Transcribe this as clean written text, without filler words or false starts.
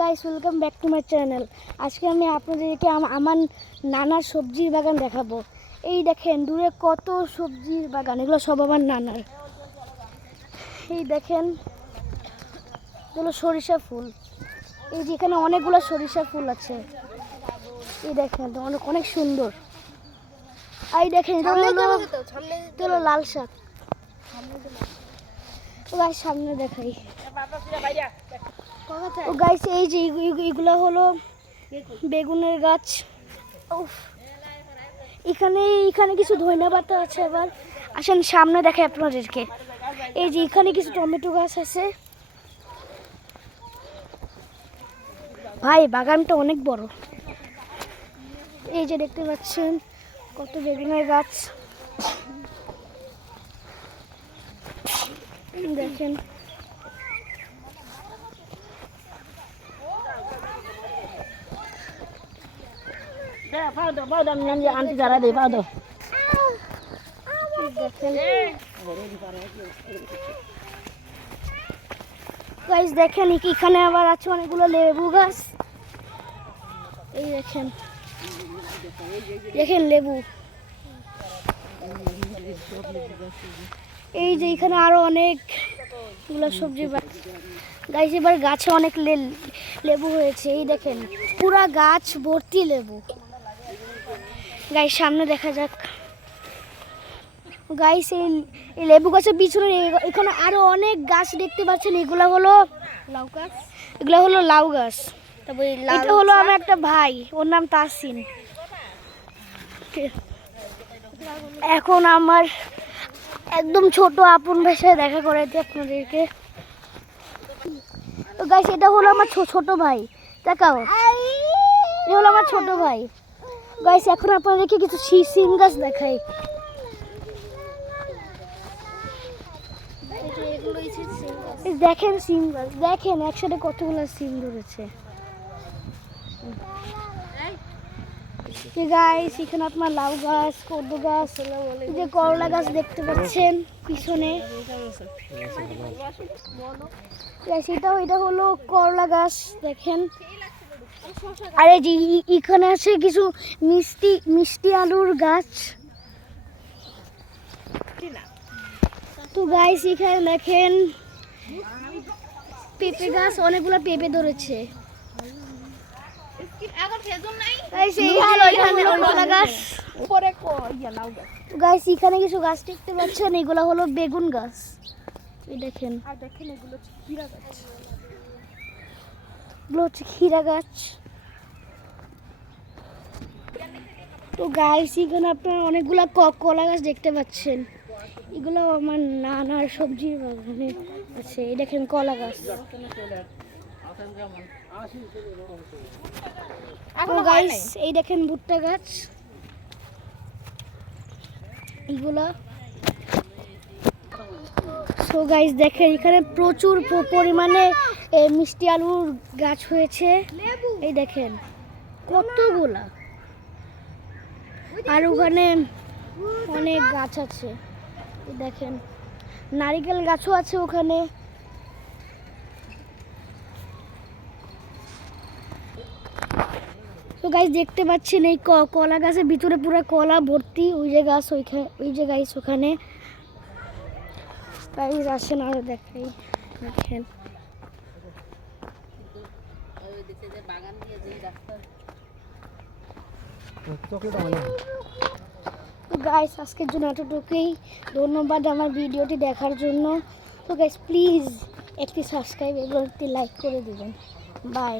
Guys, welcome back to my channel. আজকে আমি আপনাদেরকে আমার নানার সবজির বাগান দেখাবো। এই দেখেন দূরে কত সবজির বাগান, এগুলো সব আমার নানার। এই দেখেন এগুলো সরিষা ফুল। এই যে এখানে অনেকগুলো সরিষা ফুল আছে। এই দেখেন অনেক অনেক সুন্দর। এই দেখেন এটা হলো লাল শাক। গাইস সামনে দেখাই। ও গাইস এই যে এগুলো হলো বেগুনের গাছ। এখানে কিছু ধনিয়া পাতা আছে। এবার আসেন সামনে দেখাই আপনাদেরকে। এই যে এখানে কিছু টমেটো গাছ আছে। ভাই বাগানটা অনেক বড়। এই যে দেখতে পাচ্ছেন কত বেগুনের গাছ। দেখেন আন্টি যারা দেই পাও তো গাইস দেখেন এখানে আবার আছে অনেকগুলো লেবু গাছ। এই দেখেন দেখেন লেবু। এই যে এখানে আরো অনেকগুলো সবজি গাইস। এবার গাছে অনেক লেবু হয়েছে। এই দেখেন পুরা গাছ ভর্তি লেবু। গাইস সামনে দেখা যাক। গাইস এই লেবু গাছের পিছনে এখানে আরো অনেক গাছ দেখতে পাচ্ছেন। এগুলো হলো লাউ গাছ। এগুলো হলো লাউ গাছ। এটা হলো আমার একটা ভাই, ওর নাম তাসিন। এখন আমার একদম ছোট আপন ভাষায় দেখা করাইতে আপনাদেরকে। তো গাইস এটা হলো আমার ছোট ভাই। দেখাও, এটা হলো আমার ছোট ভাই। গাইস এখন আপনাদেরকে কিছু সিম গাছ দেখাই। দেখেন সিম গাছ, দেখেন একসাথে কতগুলো সিম ধরেছে। গাইস এখানে আপনার লাউ গাছ, কদু গাছ, এই যে করলা গাছ দেখতে পাচ্ছেন পিছনে। এটা হলো করলা গাছ দেখেন। আর এই যে এখানে আছে কিছু মিষ্টি আলুর গাছ। তো গাইস এখানে দেখেন পেঁপে গাছ, অনেকগুলো পেঁপে ধরেছে। গাইস এখানে কিছু গাছ দেখতে পাচ্ছেন, এগুলো হলো বেগুন গাছ। এই দেখেন এগুলো হচ্ছে ক্ষীরা গাছ। তো গাইস এখানে আপনারা অনেকগুলা কলা গাছ দেখতে পাচ্ছেন। এগুলো আমার নানার সবজির বাগানে আছে। এই দেখেন কলা গাছ। গাইস এই দেখেন ভুট্টা গাছ। এগুলা সো গাইস দেখেন এখানে প্রচুর পরিমাণে মিষ্টি আলুর গাছ হয়েছে। এই দেখেন কতগুলা। আর ওখানে অনেক গাছ আছে। এই দেখেন নারিকেল গাছও আছে ওখানে। তো গাইস দেখতে পাচ্ছেন এই কলা গাছের ভিতরে পুরো কলা ভর্তি। ওই যে গাইস ওখানে গাইস আসেন আরো দেখাই। দেখেন তো গাইস আজকের জন্য এতটুকুই। ধন্যবাদ আমার ভিডিওটি দেখার জন্য। তো গাইস প্লিজ একটি সাবস্ক্রাইব এবং একটি লাইক করে দিবেন। বাই।